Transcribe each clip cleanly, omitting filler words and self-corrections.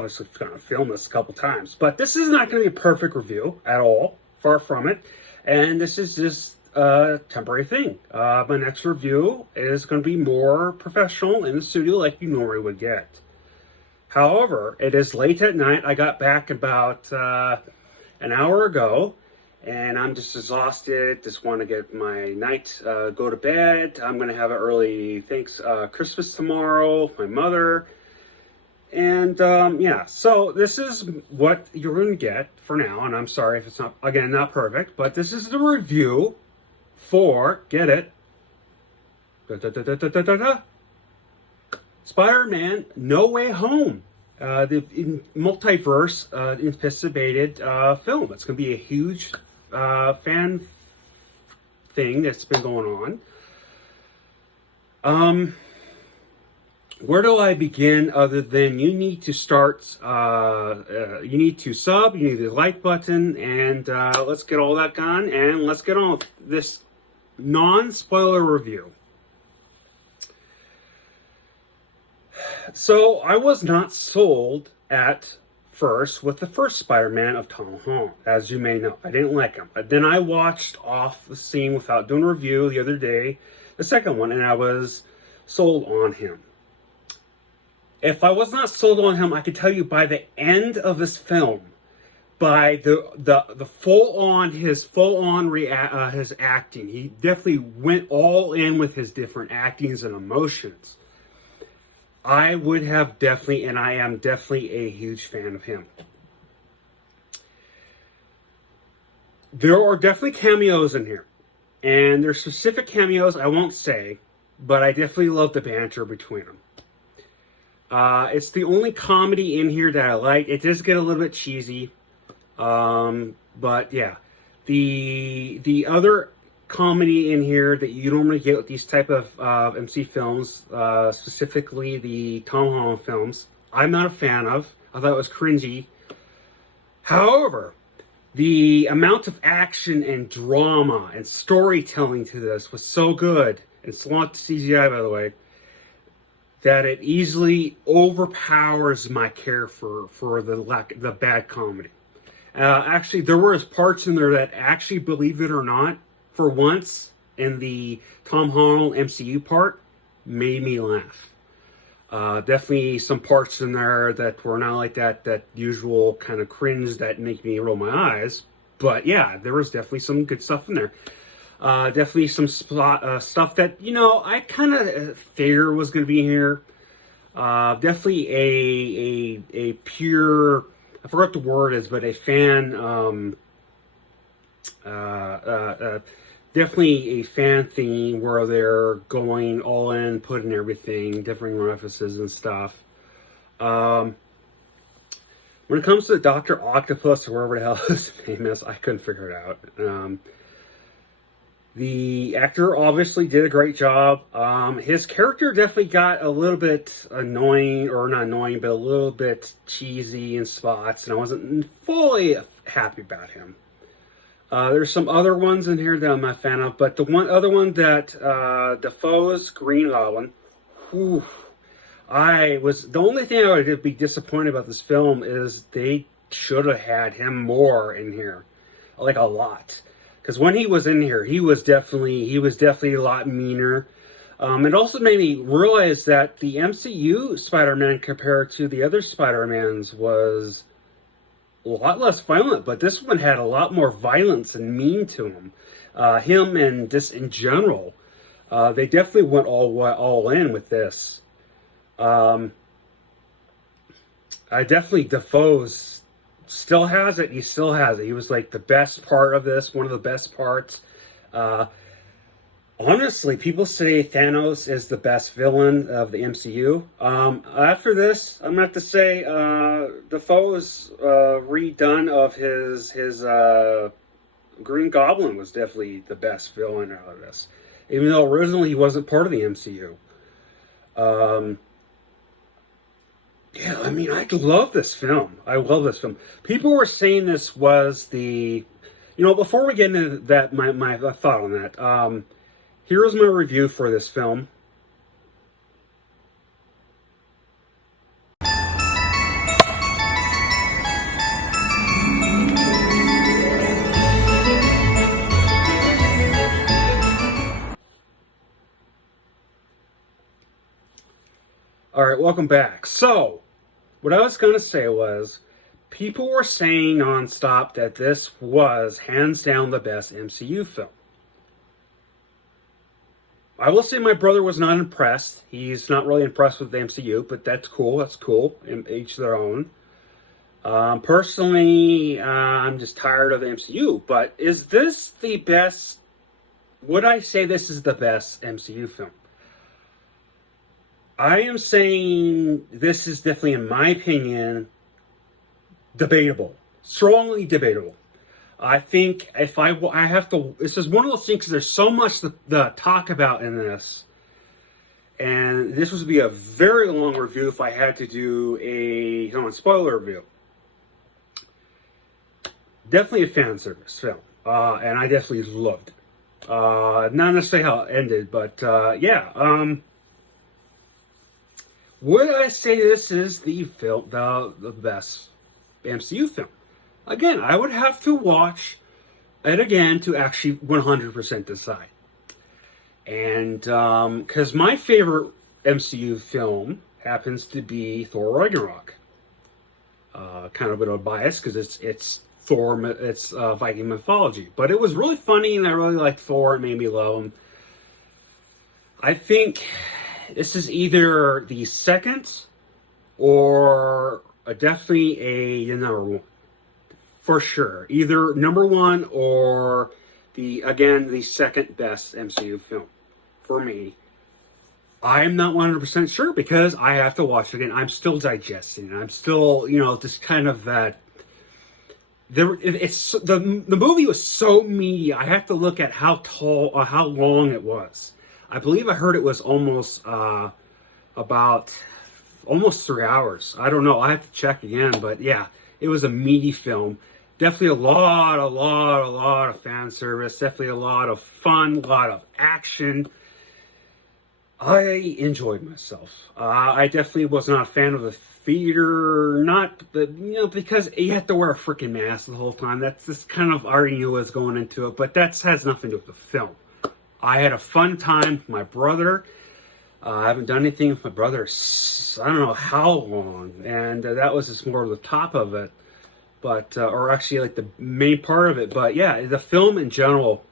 obviously going to film this a couple times, but this is not going to be a perfect review at all. Far from it. And this is just a temporary thing. My next review is going to be more professional in the studio like you normally would get. However, it is late at night. I got back about an hour ago, and I'm just exhausted. Just want to get my night, go to bed. I'm going to have an early Christmas tomorrow with my mother. And yeah, so this is what you're going to get for now. And I'm sorry if it's not, again, not perfect, but this is the review for, get it, Spider-Man No Way Home, the multiverse anticipated film. It's going to be a huge fan thing that's been going on. Where do I begin other than you need to start, you need to sub, you need the like button, and let's get all that gone, and let's get on with this non-spoiler review. So, I was not sold at first with the first Spider-Man of Tom Holland, as you may know. I didn't like him. But then I watched off the scene without doing a review the other day, the second one, and I was sold on him. If I was not sold on him, I could tell you by the end of this film, by the his acting, he definitely went all in with his different actings and emotions. I would have definitely, and I am definitely a huge fan of him. There are definitely cameos in here, and there's specific cameos I won't say, but I definitely love the banter between them. It's the only comedy in here that I like. It does get a little bit cheesy. But yeah. The other comedy in here that you normally get with these type of MC films, specifically the Tom Holland films, I'm not a fan of. I thought it was cringy. However, the amount of action and drama and storytelling to this was so good, and it's not CGI, by the way, that it easily overpowers my care for the bad comedy. Actually, there were parts in there that actually, believe it or not, for once in the Tom Holland MCU part, made me laugh. Definitely some parts in there that were not like that usual kind of cringe that make me roll my eyes. But yeah, there was definitely some good stuff in there. Definitely some stuff that, I kind of figured was going to be here. Definitely a pure, I forgot the word is, but a fan, definitely a fan theme where they're going all in, putting everything, different references and stuff. When it comes to Dr. Octopus, or whatever the hell his name is, I couldn't figure it out. The actor obviously did a great job. His character definitely got a little bit annoying, or not annoying, but a little bit cheesy in spots, and I wasn't fully happy about him. There's some other ones in here that I'm not a fan of, but the other one that Defoe's Green Goblin, the only thing I would be disappointed about this film is they should have had him more in here, like a lot. Because when he was in here, he was definitely a lot meaner. It also made me realize that the MCU Spider-Man compared to the other Spider-Mans was a lot less violent, but this one had a lot more violence and mean to him. Him and just in general, they definitely went all in with this. I definitely, Defoe's still has it. He still has it. He was like the best part of this, one of the best parts. Honestly, people say Thanos is the best villain of the MCU. After this, I'm going to have to say Defoe's redone of his Green Goblin was definitely the best villain out of this. Even though originally he wasn't part of the MCU. Yeah, I mean, I love this film. I love this film. People were saying this was the... before we get into that, my thought on that, here's my review for this film. All right, welcome back. So, what I was going to say was, people were saying nonstop that this was hands down the best MCU film. I will say my brother was not impressed. He's not really impressed with the MCU, but that's cool. That's cool. Each their own. Personally, I'm just tired of the MCU. But is this the best? Would I say this is the best MCU film? I am saying this is definitely, in my opinion, debatable. Strongly debatable. I think if I have to, this is one of those things, 'cause there's so much to talk about in this. And this would be a very long review if I had to do a spoiler review. Definitely a fan service film. And I definitely loved it. Not necessarily how it ended, but yeah. Would I say this is the film, the best MCU film? Again, I would have to watch it again to actually 100% decide. And because my favorite MCU film happens to be Thor Ragnarok. Kind of a bit of a bias because it's Thor, it's Viking mythology, but it was really funny and I really liked Thor. It made me love him. I think this is either the second or definitely a number one. For sure. Either number one or the second best MCU film for me. I'm not 100% sure because I have to watch it again. I'm still digesting. I'm still, just kind of that. The movie was so meaty. I have to look at how long it was. I believe I heard it was almost about almost 3 hours. I don't know. I have to check again, but yeah, it was a meaty film. Definitely a lot of fan service. Definitely a lot of fun, a lot of action. I enjoyed myself. I definitely was not a fan of the theater, because you had to wear a freaking mask the whole time. That's just kind of already knew what was going into it, but that has nothing to do with the film. I had a fun time with my brother. I haven't done anything with my brother, I don't know how long, and that was just more of the top of it, but or actually like the main part of it. But yeah, the film in general,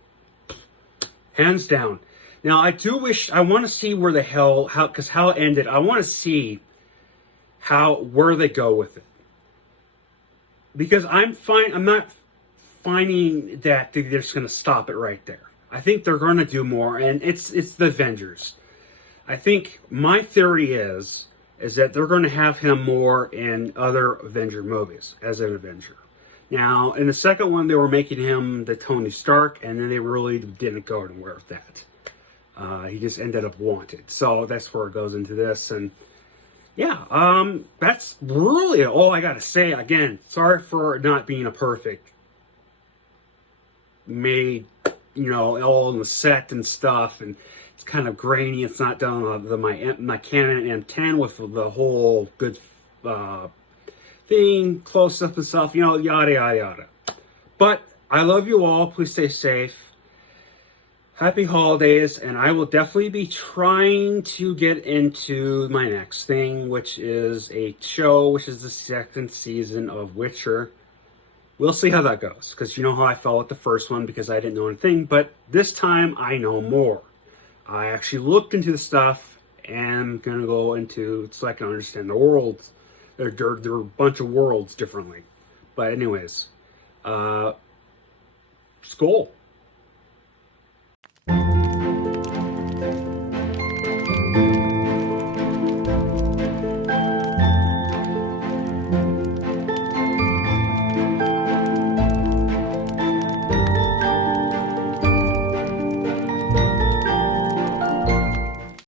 hands down. Now I want to see where how it ended. I want to see where they go with it, because I'm not finding that they're just going to stop it right there. I think they're going to do more, and it's the Avengers. I think my theory is that they're going to have him more in other Avenger movies as an Avenger. Now, in the second one, they were making him the Tony Stark, and then they really didn't go anywhere with that. He just ended up wanted. So that's where it goes into this, and yeah, that's really all I got to say. Again, sorry for not being a perfect made, all in the set and stuff, and it's kind of grainy. It's not done on my Canon M10 with the whole good thing, close up and stuff, yada yada yada. But I love you all. Please stay safe. Happy holidays, and I will definitely be trying to get into my next thing, which is a show, which is the second season of Witcher. We'll see how that goes, because you know how I felt with the first one, because I didn't know anything, but this time I know more. I actually looked into the stuff, and I'm going to go into, so I can understand the worlds. There are a bunch of worlds differently. But anyways, Skull.